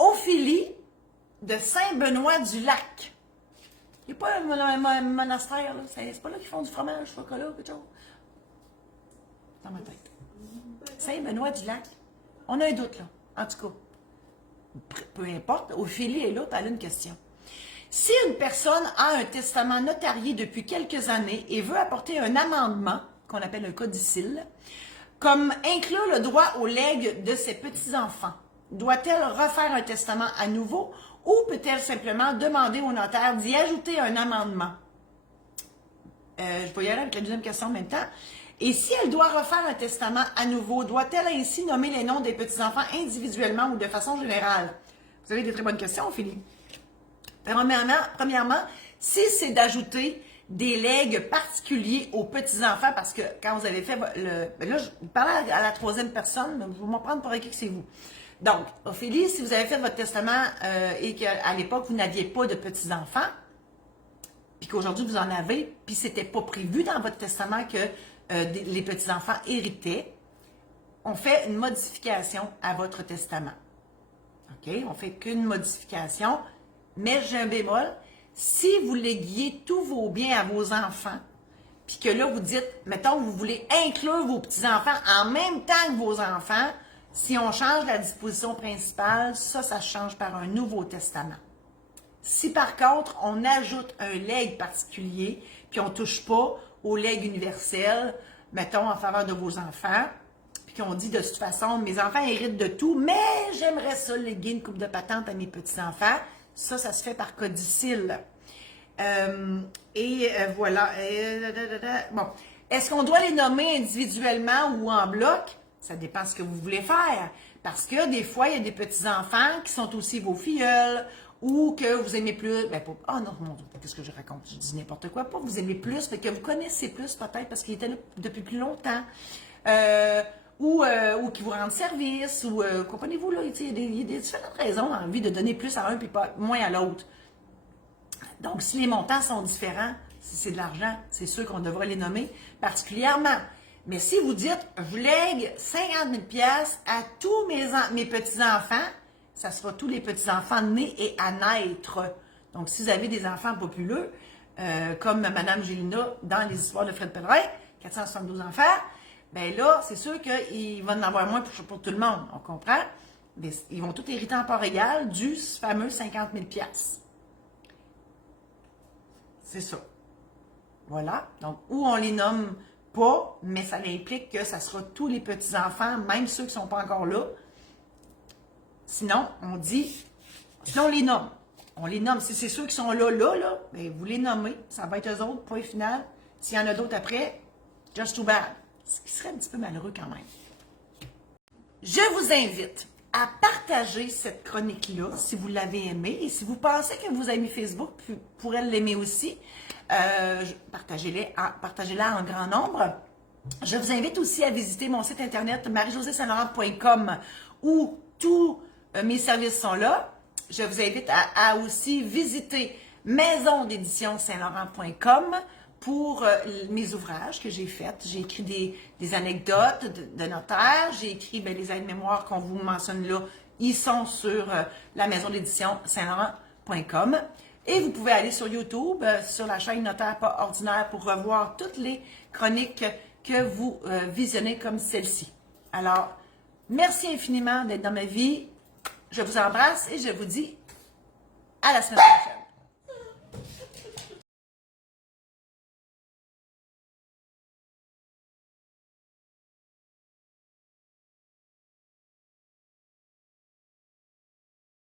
Ophélie de Saint-Benoît-du-Lac. Il n'y a pas un monastère, là. C'est pas là qu'ils font du fromage, chocolat, quelque chose. Dans ma tête. Saint-Benoît-du-Lac. On a un doute, là. En tout cas. Peu importe. Ophélie est là, puis elle a une question. Si une personne a un testament notarié depuis quelques années et veut apporter un amendement, qu'on appelle un codicille, comme inclure le droit au legs de ses petits-enfants, doit-elle refaire un testament à nouveau ou peut-elle simplement demander au notaire d'y ajouter un amendement? Je vais y aller avec la deuxième question en même temps. Et si elle doit refaire un testament à nouveau, doit-elle ainsi nommer les noms des petits-enfants individuellement ou de façon générale? Vous avez des très bonnes questions, Ophélie. Premièrement, si c'est d'ajouter des legs particuliers aux petits-enfants, parce que quand vous avez fait là, je parle à la troisième personne, mais vous m'en prendre pour acquis que c'est vous. Donc, Ophélie, si vous avez fait votre testament et qu'à l'époque, vous n'aviez pas de petits-enfants, puis qu'aujourd'hui, vous en avez, puis c'était pas prévu dans votre testament que les petits-enfants héritaient, on fait une modification à votre testament. OK? On fait qu'une modification, mais j'ai un bémol. Si vous léguiez tous vos biens à vos enfants, puis que là, vous dites, mettons, vous voulez inclure vos petits-enfants en même temps que vos enfants, si on change la disposition principale, ça change par un nouveau testament. Si par contre, on ajoute un legs particulier, puis on ne touche pas au legs universel, mettons, en faveur de vos enfants, puis qu'on dit de toute façon, mes enfants héritent de tout, mais j'aimerais ça léguer une coupe de patente à mes petits-enfants, ça se fait par codicille. Voilà. Bon. Est-ce qu'on doit les nommer individuellement ou en bloc? Ça dépend de ce que vous voulez faire. Parce que des fois, il y a des petits-enfants qui sont aussi vos filleuls ou que vous aimez plus. Oh non, mon Dieu, qu'est-ce que je raconte? Je dis n'importe quoi. Pas que vous aimez plus, mais que vous connaissez plus peut-être parce qu'ils étaient là depuis plus longtemps. Ou qui vous rendent service, ou comprenez-vous, là, il y a des différentes raisons d'envie de donner plus à un puis pas moins à l'autre. Donc, si les montants sont différents, si c'est de l'argent, c'est sûr qu'on devrait les nommer particulièrement. Mais si vous dites, je lègue 50 000 $ à tous mes petits-enfants, ça sera tous les petits-enfants nés et à naître. Donc, si vous avez des enfants populeux, comme Mme Gélina dans les histoires de Fred Pellerin, 472 enfants, bien là, c'est sûr qu'il va en avoir moins pour tout le monde, on comprend. Mais ils vont tous hériter en part égale du fameux 50 000 $. C'est ça. Voilà. Donc, ou on les nomme pas, mais ça implique que ça sera tous les petits-enfants, même ceux qui ne sont pas encore là. Sinon, on dit, sinon on les nomme. On les nomme. Si c'est ceux qui sont là, bien, vous les nommez. Ça va être eux autres, point final. S'il y en a d'autres après, just too bad. Ce qui serait un petit peu malheureux quand même. Je vous invite à partager cette chronique-là si vous l'avez aimée. Et si vous pensez que vos amis Facebook pourraient l'aimer aussi, partagez-la en grand nombre. Je vous invite aussi à visiter mon site internet marie-josée-saint-laurent.com où tous mes services sont là. Je vous invite à aussi visiter maison d'édition saint-laurent.com pour mes ouvrages que j'ai faits. J'ai écrit des anecdotes de notaires, j'ai écrit les aides-mémoires qu'on vous mentionne là, ils sont sur la maison d'édition saint-laurent.com. Et vous pouvez aller sur YouTube, sur la chaîne Notaire pas ordinaire pour revoir toutes les chroniques que vous visionnez comme celle-ci. Alors, merci infiniment d'être dans ma vie. Je vous embrasse et je vous dis à la semaine prochaine.